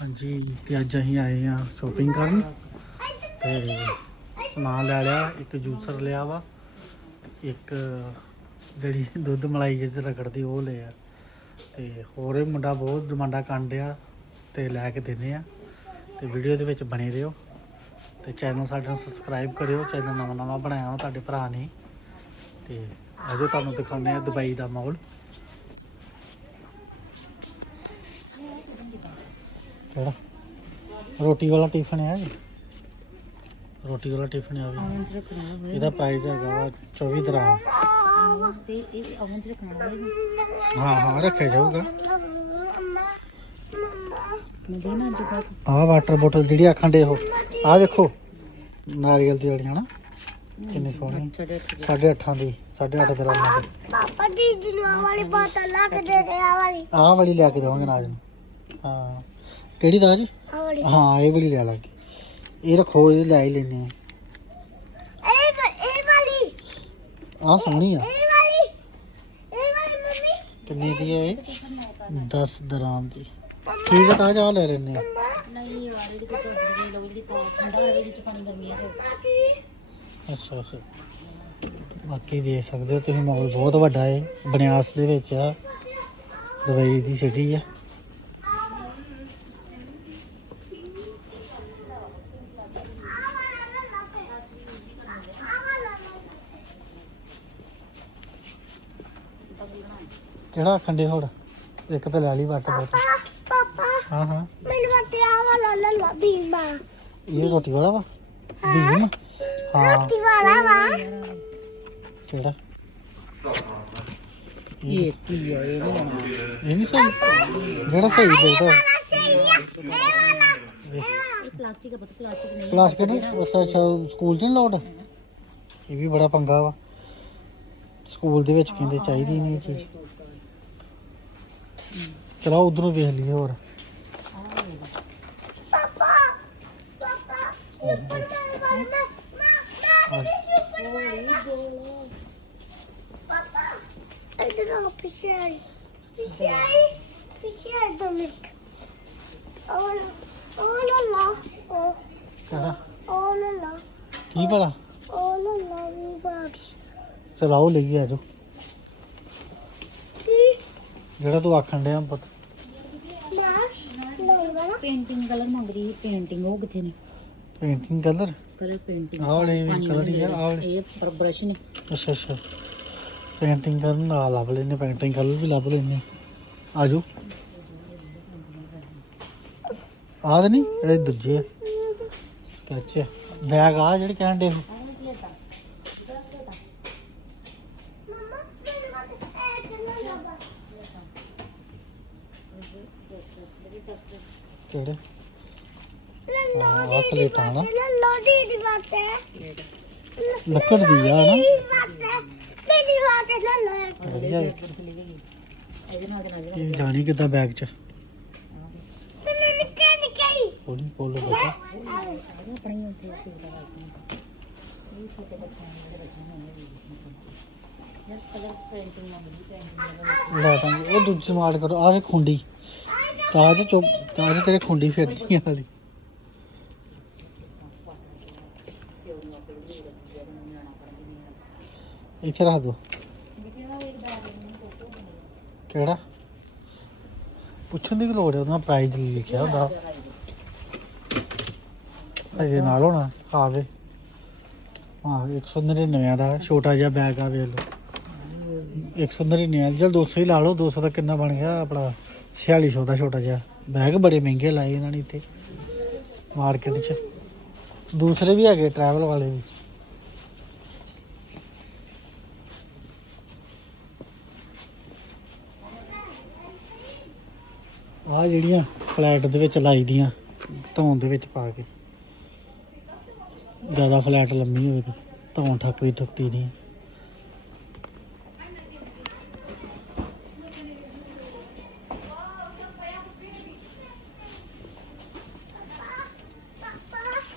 ਹਾਂਜੀ, ਤੇ ਅੱਜ ਅਸੀਂ ਆਏ ਆ ਸ਼ੋਪਿੰਗ ਕਰਨ ਤੇ ਸਮਾਨ ਲੈ ਲਿਆ, ਇੱਕ ਜੂਸਰ ਲਿਆ ਵਾ, ਇੱਕ ਜਿਹੜੀ ਦੁੱਧ ਮਲਾਈ ਜਿਹਦੇ ਰਗੜਦੀ ਉਹ ਲਿਆ। ਤੇ ਹੋਰ ਇਹ ਮੁੰਡਾ ਬਹੁਤ ਡਿਮਾਂਡਾ ਕਰਨ ਡਿਆ ਤੇ ਲੈ ਕੇ ਦਿੰਨੇ ਆ। ਤੇ ਵੀਡੀਓ ਦੇ ਵਿੱਚ ਬਣੇ ਰਹੋ ਤੇ ਚੈਨਲ ਸਾਡੇ ਨੂੰ ਸਬਸਕ੍ਰਾਈਬ ਕਰਿਓ ਚੈਨਲ ਨਵਾਂ ਨਵਾਂ ਬਣਾਇਆ ਵਾ, ਤੁਹਾਡੇ ਭਰਾ ਨੇ। ਤੇ ਅਜੇ ਤੁਹਾਨੂੰ ਦਿਖਾਉਂਦੇ ਆ ਦੁਬਈ ਦਾ ਮਾਹੌਲ। ਕਿਹੜਾ? ਰੋਟੀ ਵਾਲਾ ਟਿਫਨ ਹੈ? ਰੋਟੀ ਵਾਲਾ ਟਿਫਨ ਆ ਵੀ। ਅਵਨ ਚ ਰੱਖਣਾ ਹੋਵੇ ਇਹਦਾ ਪ੍ਰਾਈਸ ਹੈਗਾ ਵਾ 24 ਦਰਾਮ। ਤੇ ਇਹ ਅਵਨ ਚ ਰੱਖਣਾ ਹੋਵੇ ਹਾਂ ਹਾਂ ਰੱਖਿਆ ਜਾਊਗਾ। ਮੈਂ ਦੇਣਾ ਜੁਗਾ ਆਹ ਵਾਟਰ ਬੋਟਲ ਜਿਹੜੀ ਆਖਾਂ ਡੇ ਉਹ। ਆਹ ਵੇਖੋ ਨਾਰੀਅਲ ਦੀ ਵਾਲੀ ਹਨਾ ਕਿੰਨੀ ਸੋਹਣੀ। ਛੜੇ 8.5 ਦੀ 8.5 ਦਰਾਮਾਂ ਦੀ। ਪਾਪਾ ਦੀ ਦੁਨੀਆ ਵਾਲੀ ਬੋਤਲ ਲਾ ਕੇ ਦੇ ਦੇ ਆ ਵਾਲੀ। ਆਹ ਵਾਲੀ ਲਿਆ ਕੇ ਦੇਵਾਂਗੇ ਨਾਜ ਨੂੰ। ਹਾਂ। ਕਿਹੜੀ ਦਾ ਜੀ? ਆ ਵਾਲੀ। ਹਾਂ ਇਹ ਵਾਲੀ ਲੈ ਲਾਂਗੇ ਇਹ ਰੱਖੋ ਇਹ ਲੈ ਹੀ ਲੈਨੇ ਆ। ਇਹ ਵਾ- ਇਹ ਵਾਲੀ। ਆਹ ਸੋਹਣੀ ਆ। ਇਹ ਵਾਲੀ। ਇਹ ਵਾਲੀ ਮੰਮੀ। ਕਿੰਨੀ ਦੀ ਹੈ ਇਹ? 10 ਦਰਾਮ ਦੀ। ਠੀਕ ਹੈ ਤਾਂ ਜਾ ਲੈ ਲੈਨੇ ਆ। ਨਹੀਂ ਵਾਲੇ ਦੀ ਕੋਈ ਨਹੀਂ ਲੋੜ ਦੀ ਪਾ ਠੰਡਾ ਹੋਵੇ ਇਹਦੇ ਚ ਪਾਣੀ ਗਰਮੀਆਂ ਚ ਅੱਛਾ ਅੱਛਾ। ਬਾਕੀ ਦੇਖ ਸਕਦੇ ਹੋ ਤੁਸੀਂ ਮਾਹੌਲ ਬਹੁਤ ਵੱਡਾ ਹੈ ਬਨਿਆਸ ਦੇ ਵਿੱਚ ਆ। ਦੁਬਈ ਦੀ ਸਿਟੀ ਆ। ਕਿਹੜਾ ਖੰਡੇ ਹੋਰ? ਇੱਕ ਤਾਂ ਲੈ ਲਈ ਵਾਟਰ ਬੋਤਲ ਪਾਪਾ ਹਾਂ ਹਾਂ। ਮੈਨੂੰ ਵਾਟੇ ਆ ਵਾਲਾ ਲਾ ਲਾ ਬੀਮਾ ਇਹ ਰੋਟੀ ਵਾਲਾ ਵਾ? ਭੀਮ? ਹਾਂ। ਰੋਟੀ ਵਾਲਾ ਵਾ। ਕਿਹੜਾ? ਇਹ ਕੀ ਆ ਇਹ ਨਹੀਂ ਇਹ ਨਹੀਂ ਸਹੀ। ਜਿਹੜਾ ਸਹੀ ਵਾਲਾ ਆ। ਇਹ ਵਾਲਾ। ਇਹ ਪਲਾਸਟਿਕ ਆ ਬਤ ਪਲਾਸਟਿਕ ਨਹੀਂ। ਪਲਾਸਟਿਕ ਅੱਛਾ ਅੱਛਾ। ਸਕੂਲ 'ਚ ਨੀ ਲੋੜ ਇਹ ਵੀ ਬੜਾ ਪੰਗਾ ਵਾ। ਸਕੂਲ ਦੇ ਵਿੱਚ ਕਹਿੰਦੇ ਚਾਹੀਦੀ ਨਹੀਂ ਇਹ ਚੀਜ਼। ਚਲੋ ਉਧਰੋਂ ਵੇਖ ਲਈਏ ਹੋਰ। ਪਾਪਾ ਪਾਪਾ ਸੁਪਰਮੈਨ ਵਾਲੀ ਮੈਂ ਮੈਂ ਮੈਂ ਸੁਪਰਮੈਨ ਪਾਪਾ ਇਧਰ ਪਿੱਛੇ ਆਈ ਪਿੱਛੇ ਆਈ ਪਿੱਛੇ ਆਈ ਦੋ ਮਿੰਟ। ਔਰ ਔਰ ਲਾ ਲਾ ਔਰ। ਲਾ ਕੀ ਭਲਾ? ਔਰ ਲਾ ਵੀ ਬਾਕਸ ਚਲਾਓ ਲਈਏ ਆਜੋ ਜਿਹੜਾ ਤੂੰ ਆਖਣ ਡਿਆ ਪੁੱਤ। ਵਾਲਾ। ਪੇਂਟਿੰਗ ਕਲਰ ਮੰਗਦੀ ਸੀ ਪੇਂਟਿੰਗ ਉਹ ਕਿੱਥੇ ਨੇ? ਪੇਂਟਿੰਗ ਕਲਰ ਕਲਰ ਪੇਂਟਿੰਗ ਆਹ ਵਾਲੇ ਵੀ ਕਲਰ ਹੀ ਆ ਆਹ ਵਾਲੇ। ਇਹ ਪਰ ਬ੍ਰਸ਼ ਨੇ। ਅੱਛਾ ਅੱਛਾ। ਪੇਂਟਿੰਗ ਕਰਨ ਨਾਲ ਲੱਭ ਲੈਨੇ ਪੇਂਟਿੰਗ ਕਲਰ ਵੀ ਲੱਭ ਲੈਨੇ ਆਜੋ। ਆਹ ਨਹੀਂ ਇਹ ਦੂਜੇ ਸਕੈਚ ਬੈਗ ਆ। ਜਿਹੜੇ ਕਹਿਣ ਦੇ ਮਮਾ ਮੈਨੂੰ ਵਾਟੇ ਇਹ ਕਿੰਨਾ ਲੱਗਾ ਕਿਹੜੇ? ਲੱਲੋ ਹਾਂ ਆਹ ਸਲੇਟਾਂ ਨਾ। ਲੱਲੋ ਦੀ ਦੀ ਵਾਟੇ ਲੱਕੜ ਦੀ ਆ ਨਾ। ਦੀ ਵਾਟੇ ਕਿਹਦੀ ਵਾਟੇ ਲੱਲੋ ਵਧੀਆ ਇਹਦੇ ਨਾਲ ਦੇ ਨਾਲ ਇਹ ਜਾਣੀ ਕਿੱਦਾਂ ਬੈਗ ਚ? ਤੇ ਨਿੱਕੇ ਨਿੱਕੇ ਕਲਰ ਪੇਂਟਿੰਗ ਮੰਗਦੀ ਪੇਂਟਿੰਗ ਲੈ ਤਾਂ ਉਹ ਦੂਜੀ ਸਮਾਰਟ ਕਰੋ। ਆਹ ਵੇ ਖੁੰਡੀ। ਤਾਜ ਚੁੱਪ, ਤਾਜ ਤੇਰੇ ਖੁੰਡੀ ਫਿਰਦੀ ਆ ਵਾਲੀ ਇੱਥੇ ਰੱਖ ਦੋ। ਕਿਹੜਾ? ਪੁੱਛਣ ਦੀ ਲੋੜ ਹੈ ਉਹਦਾ ਪ੍ਰਾਈਜ਼ ਲਿਖਿਆ ਹੁੰਦਾ। ਇਹਦੇ ਨਾਲ ਹੋਣਾ ਆਵੇ ਹਾਂ 199 ਦਾ ਛੋਟਾ ਜਿਹਾ ਬੈਗ ਆ, ਵੇਖ ਲਓ। 199 ਚਲ 200 ਹੀ ਲਾ ਲਓ 200 ਦਾ ਕਿੰਨਾ ਬਣ ਗਿਆ ਆਪਣਾ। 4600 ਦਾ ਛੋਟਾ ਜਿਹਾ ਬੈਗ ਬੜੇ ਮਹਿੰਗੇ ਲਾਏ ਇਹਨਾਂ ਨੇ ਇੱਥੇ ਮਾਰਕੀਟ 'ਚ ਦੂਸਰੇ ਵੀ ਹੈਗੇ ਟਰੈਵਲ ਵਾਲੇ ਵੀ ਆ ਜਿਹੜੀਆਂ ਫਲੈਟ ਦੇ ਵਿੱਚ ਲਾਈ ਦੀਆਂ ਧੌਣ ਦੇ ਵਿੱਚ ਪਾ ਕੇ ਜ਼ਿਆਦਾ ਫਲੈਟ ਲੰਮੀ ਹੋਵੇ ਤਾਂ ਧੌਣ ਠੱਕਦੀ ਠੁਕਦੀ ਨਹੀਂ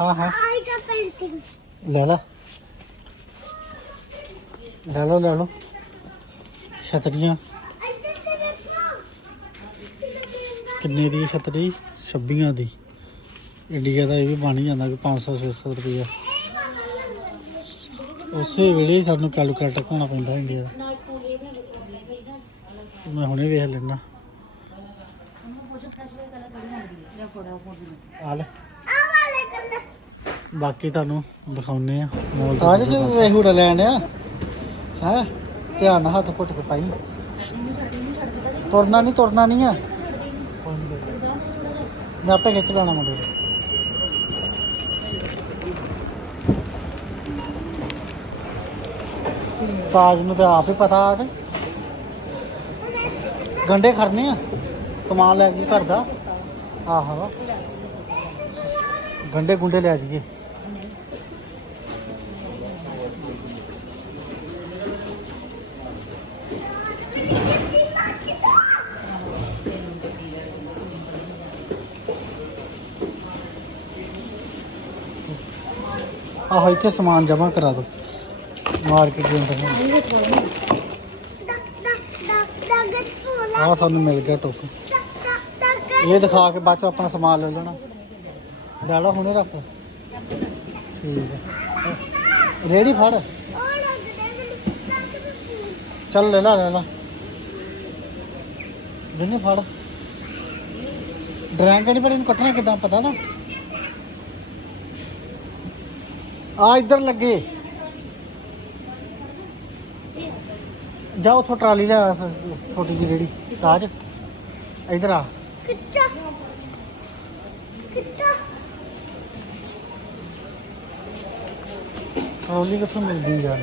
ਹਾਂ ਹਾਂ। ਆਈ ਦਾ ਪੇਂਟਿੰਗ ਲੈ ਲਾ। ਲੈ ਲਓ ਲੈ ਲਓ। ਛਤਰੀਆਂ। ਕਿੰਨੇ ਦੀ ਛਤਰੀ? ਛੱਬੀਆਂ ਦੀ। ਇੰਡੀਆ ਦਾ ਇਹ ਵੀ ਬਣ ਜਾਂਦਾ ਕਿ 500 600 ਰੁਪਇਆ ਉਸੇ ਵੇਲੇ ਸਾਨੂੰ ਕੈਲਕੂਲੇਟਰ ਘਾਉਣਾ ਪੈਂਦਾ ਇੰਡੀਆ ਦਾ। ਮੈਂ ਹੁਣੇ ਵੇਖ ਲੈਣਾ ਉਹਨੂੰ ਬਾਕੀ ਤੁਹਾਨੂੰ ਦਿਖਾਉਨੇ ਆ ਮੋਲ ਤੇ ਅੱਜ ਤੇ ਵੇਹੂੜਾ ਲੈਣ ਆ ਹੈ? ਧਿਆਨ ਨਾਲ ਹੱਥ ਘੁੱਟ ਕੇ ਪਾਈ। ਤੁਰਨਾ ਨਹੀਂ ਤੁਰਨਾ ਨਹੀਂ ਆ। ਮੈਂ ਆਪੇ ਖਿੱਚ ਲੈਣਾ ਮੁੰਡੇ ਨੂੰ। ਤਾਜ ਨੂੰ ਤਾਂ ਆਪ ਹੀ ਪਤਾ ਆ ਤੇ ਗੰਡੇ ਖੜਨੇ ਆ। ਸਮਾਨ ਲੈ ਜੀ ਘਰ ਦਾ। ਆਹੋ। ਗੰਡੇ ਗੁੰਡੇ ਲੈ ਜਾਈਏ ਆਹ ਇੱਥੇ ਸਮਾਨ ਜਮ੍ਹਾਂ ਕਰਾ ਦੋ ਮਾਰਕੀਟ ਦੇ ਅੰਦਰ ਡਕ ਡਕ ਡਕ ਡਕ ਫੁੱਲ ਆਹ ਸਾਨੂੰ ਮਿਲ ਗਿਆ ਟੋਕਨ ਡਕ ਡਕ ਡਕ ਇਹ ਦਿਖਾ ਕੇ ਬਾਅਦ ਚ ਹੁਣੇ ਰੱਖ। ਠੀਕ ਹੈ ਰੇੜੀ ਫੜ। ਚੱਲ ਲੈ ਲਾ ਲੈ ਲਾ। ਜਿੰਨੇ ਫੜ। ਡਰੈਂਗ ਨਹੀਂ ਪਰ ਇਹਨੂੰ ਕੱਟਣਾ ਕਿਦਾਂ ਪਤਾ ਨਾ। ਆ ਇੱਧਰ ਲੱਗੇ। ਜਾ ਉਥੋਂ ਟਰਾਲੀ ਲੈ ਆ ਛੋਟੀ ਜਿਹੀ ਰੇੜੀ। ਤਾਜ ਇੱਧਰ ਆ। ਕਿੱਚਾ ਕਿੱਚਾ ਟਰਾਲੀ ਕਿੱਥੋਂ ਮਿਲਦੀ ਯਾਰ?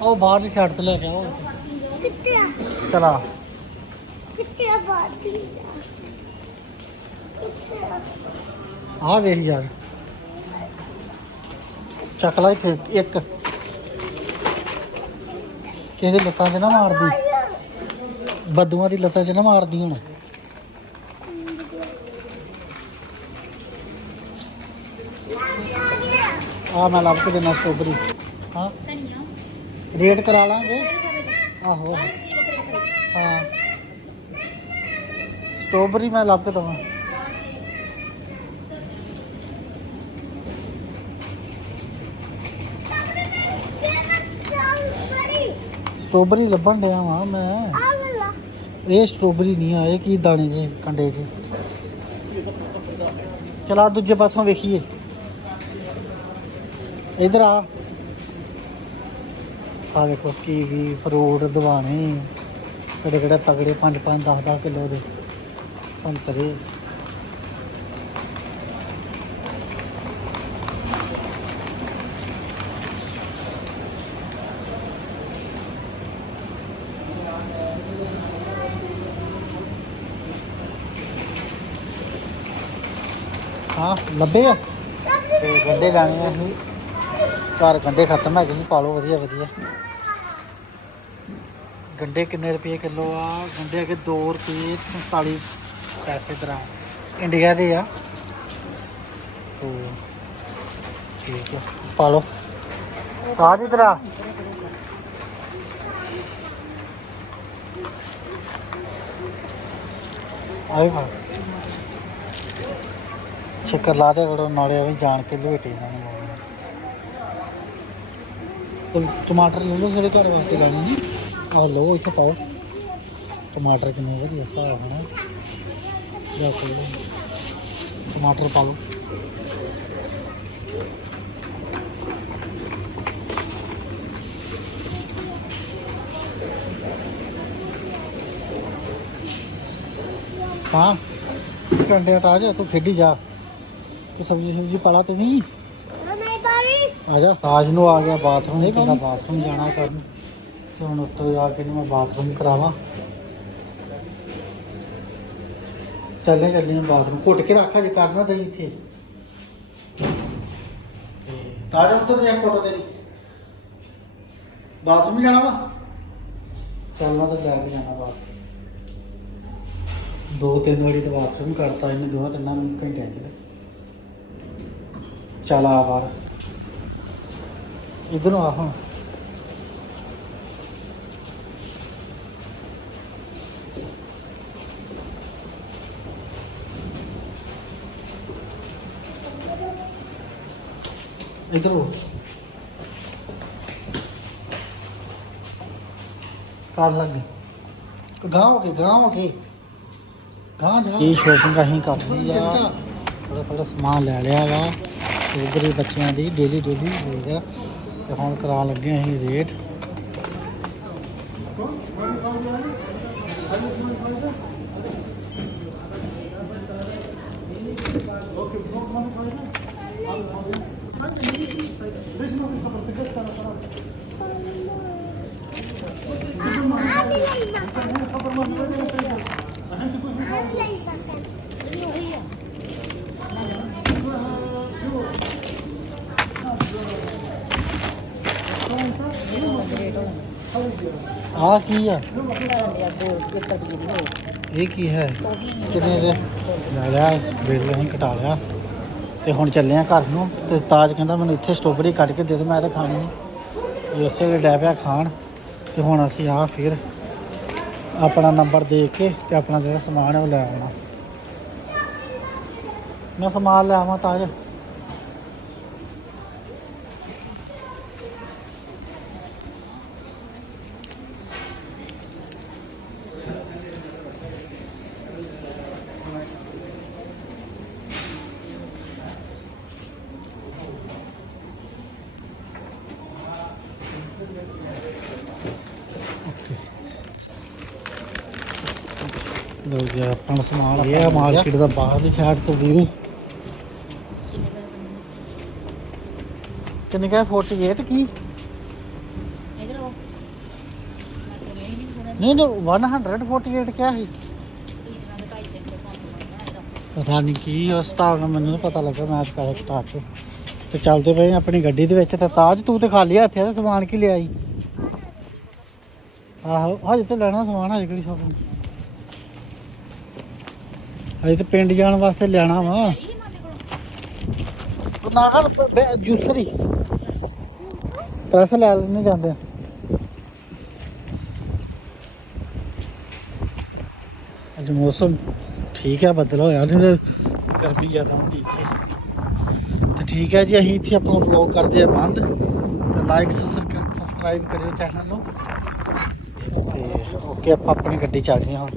ਉਹ ਉਹ ਬਾਹਰਲੀ ਸਾਈਡ ਤੇ ਲੈ ਕੇ ਆਓ। ਕਿੱਥੇ ਆ ਚਲਾ। ਕਿੱਥੇ ਆ ਬਾਤੀ ਕਿੱਥੇ ਆ ਆ ਵੇਖ ਯਾਰ। ਚੱਕ ਲੈ ਇੱਥੇ ਇੱਕ। ਕਿਸੇ ਦੀ ਲੱਤਾਂ 'ਚ ਨਾ ਮਾਰਦੀ। ਬੱਦੂਆਂ ਦੀ ਲੱਤਾਂ 'ਚ ਨਾ ਮਾਰਦੀ ਹੁਣ। ਆ ਮੈਂ ਲੱਭ ਕੇ ਦੇਣਾ ਸਟ੍ਰਾਬੇਰੀ ਹਾਂ। ਰੇਟ ਕਰਾ ਲਾਂਗੇ। ਆਹੋ। ਹਾਂ। ਸਟ੍ਰਾਬੇਰੀ ਮੈਂ ਲੱਭ ਕੇ ਦਵਾਂ। ਸਟ੍ਰਾਬੇਰੀ ਲੱਭਣ ਡਿਆ ਵਾਂ ਮੈਂ। ਇਹ ਸਟ੍ਰਾਬੇਰੀ ਨਹੀਂ ਆ, ਇਹ ਕੀ ਦਾਣੇ ਦੇ ਕੰਡੇ ਦੇ ਚਲਾ ਦੂਜੇ ਪਾਸੋਂ ਵੇਖੀਏ। ਇਧਰ ਆ। ਆ ਵੇਖੋ ਕੀਵੀ ਫਰੂਟ ਦਵਾਣੇ ਕਿਹੜੇ ਕਿਹੜੇ ਤਗੜੇ 5 5 10 10 ਕਿਲੋ ਦੇ। ਸੰਤਰੇ ਹਾਂ, ਲੱਭੇ ਆ? ਤੇ ਗੰਡੇ ਲੈਣੇ ਆ ਅਸੀਂ। ਘਰ ਗੰਡੇ ਖਤਮ ਹੈਗੇ ਸੀ, ਪਾ ਲਓ, ਵਧੀਆ ਵਧੀਆ। ਗੰਡੇ ਕਿੰਨੇ ਰੁਪਏ ਕਿਲੋ ਆ? ਗੰਡੇ ਹੈਗੇ 2 ਰੁਪਏ 47 ਪੈਸੇ ਦਰਾਂ। ਇੰਡੀਆ ਦੇ ਆ। ਤੇ ਠੀਕ ਹੈ ਪਾ ਲਓ। ਤਾਜ ਇਧਰ ਆ ਆਏ ਭਾ ਚੱਕਰ ਲਾ ਦੇ ਕਰੋ, ਨਾਲੇ ਐਵੇਂ ਜਾਣ ਕੇ ਲਵੇਟੇ ਇਹਨਾਂ ਕੋਈ ਟਮਾਟਰ ਲੈ ਲਓ ਜਿਹੜੇ ਘਰ ਵਾਸਤੇ ਲੈਣੇ ਨੇ। ਆਹ ਲਓ ਇੱਥੇ ਪਾਓ। ਟਮਾਟਰ ਕਿੰਨੇ ਵਧੀਆ ਹਿਸਾਬ ਹੈ। ਨਾ ਟਮਾਟਰ ਪਾ ਲਓ। ਹਾਂ ਘੰਟੇ ਰਾਜ ਤੂੰ ਖੇਡੀ ਜਾ। ਕਿ ਸਬਜੀ ਸਬਜੀ ਪਾਲਾ ਤੂੰ ਵੀ। ਆ ਜਾ। ਤਾਜ ਨੂੰ ਆ ਗਿਆ ਬਾਥਰੂਮ ਨਹੀਂ ਕਹਿੰਦਾ ਬਾਥਰੂਮ ਜਾਣਾ ਕਰਨ। ਤੇ ਹੁਣ ਉੱਤੋਂ ਜਾ ਕੇ ਇਹਨੂੰ ਮੈਂ ਬਾਥਰੂਮ ਕਰਾਵਾਂ। ਚੱਲੇ ਚੱਲੇ ਬਾਥਰੂਮ। ਘੁੱਟ ਕੇ ਰੱਖਾ ਜੇ ਕਰਨਾ ਤੇ ਇੱਥੇ। ਤਾਜ ਉੱਤਰ ਜਾ ਫੋਟੋ ਤੇਰੀ। ਬਾਥਰੂਮ ਜਾਣਾ ਵਾ? ਚੱਲਣਾ ਤਾਂ ਲੈ ਕੇ ਜਾਣਾ ਬਾਥ ਦੋ ਤਿੰਨ ਵਾਰੀ ਤਾਂ ਬਾਥਰੂਮ ਕਰਤਾ ਇਹਨੇ ਦੋ ਤਿੰਨਾਂ ਘੰਟਿਆਂ ਚ। ਚੱਲ ਆ ਬਾਹਰ। ਇਧਰੋਂ ਆ ਹੁਣ ਇਧਰੋਂ। ਕਰ ਲੱਗੇ ਗਾਂ ਹੋ ਕੇ ਗਾਂ ਹੋ ਕੇ ਗਾਂ ਜਾ। ਇਹ ਸ਼ੋਪਿੰਗ ਅਸੀਂ ਕਰਦੀ ਆ। ਥੋੜਾ ਥੋੜਾ ਸਮਾਨ ਲੈ ਲਿਆ ਵਾ। ਉਧਰ ਹੀ ਬੱਚਿਆਂ ਦੀ ਡੇਲੀ ਡੇਲੀ ਹੋਏਗਾ ਤੇ ਹੁਣ ਕਰਾ ਲੱਗੇ ਅਸੀਂ ਰੇਟ। ਆਦੀ ਲਈ ਬਾਕਨ ਆਦੀ ਲਈ ਬਾਕਨ ਆ ਕੀ ਆ? ਇਹ ਕੀ ਹੈ? ਕਿੰਨੇ ਦੇ? ਲੈ ਲਿਆ ਬਿੱਲ ਅਸੀਂ ਕਟਾ ਲਿਆ। ਤੇ ਹੁਣ ਚੱਲੇ ਆ ਘਰ ਨੂੰ। ਤੇ ਤਾਜ ਕਹਿੰਦਾ ਮੈਨੂੰ ਇੱਥੇ ਸਟ੍ਰਾਬੇਰੀ ਕੱਢ ਕੇ ਦੇ ਦੇ, ਮੈਂ ਤਾਂ ਖਾਣੀ ਨਹੀਂ ਇਹ ਉਸੇ ਵੇਲੇ ਡੈ ਪਿਆ ਖਾਣ। ਤੇ ਹੁਣ ਅਸੀਂ ਆ ਫਿਰ ਆਪਣਾ ਨੰਬਰ ਦੇ ਕੇ ਤੇ ਆਪਣਾ ਜਿਹੜਾ ਸਮਾਨ ਹੈ ਉਹ ਲੈ ਆਉਣਾ। ਮੈਂ ਸਮਾਨ ਲੈ ਆਵਾਂ ਤਾਜ ਓਕੇ ਲੋ ਜੀ ਆਪਣਾ ਸਮਾਨ ਇਹ ਆ ਮਾਰਕੀਟ ਦਾ ਬਾਹਰਲੀ ਸਾਈਡ ਤੋਂ ਵੀਊ ਕਿੰਨੇ ਕਾ 48 ਕੀ? ਇਧਰ ਉਹ ਮੈਂ ਤੇ ਲਈ ਨਹੀਂ ਸੁਣਿਆ ਨਹੀਂ ਨਹੀਂ 148 ਕਿਆ ਸੀ? ਇਹਨਾਂ ਦੇ ਭਾਈ ਤੇ ਕੰਮ ਪਤਾ ਨਹੀਂ ਕੀ ਉਸ ਹਿਸਾਬ ਨਾਲ ਮੈਨੂੰ ਨੀ ਪਤਾ ਲੱਗਾ ਮੈਂ ਤਾਂ ਪੈਸੇ ਕਟਾ ਕੇ ਤੇ ਚੱਲਦੇ ਪਏ ਆਪਣੀ ਗੱਡੀ ਦੇ ਵਿੱਚ ਤੇ ਤਾਜ ਤੂੰ ਤੇ ਖਾਲੀ ਹੱਥ ਆ ਤੇ ਸਮਾਨ ਕੀ ਲਿਆਈ? ਆਹੋ ਹਜੇ ਤੇ ਲੈਣਾ ਸਮਾਨ ਹਜੇ ਕਿਹੜੀ ਸ਼ਾਪਿੰਗ ਹਜੇ ਤੇ ਪਿੰਡ ਜਾਣ ਵਾਸਤੇ ਲੈਣਾ ਵਾ। ਨਾ ਕਰ ਜੂਸਰੀ। ਪੈਸੇ ਲੈ ਲੈਣੇ ਜਾਂਦੇ ਆ। ਅੱਜ ਮੌਸਮ ਠੀਕ ਹੈ ਬੱਦਲ ਹੋਇਆ। ਨਹੀਂ ਤੇ ਗਰਮੀ ਜ਼ਿਆਦਾ ਹੁੰਦੀ ਇੱਥੇ। ਤੇ ਠੀਕ ਹੈ ਜੀ ਅਸੀਂ ਇੱਥੇ ਆਪਣਾ ਵਲੌਗ ਕਰਦੇ ਆ ਬੰਦ। ਤੇ ਲਾਈਕ ਸਬਸਕ੍ਰਾਈਬ ਕਰਿਓ ਚੈਨਲ ਨੂੰ। ਤੇ ਓਕੇ ਆਪਾਂ ਆਪਣੀ ਗੱਡੀ ਚ ਆ ਗਏ ਹਾਂ ਹੁਣ।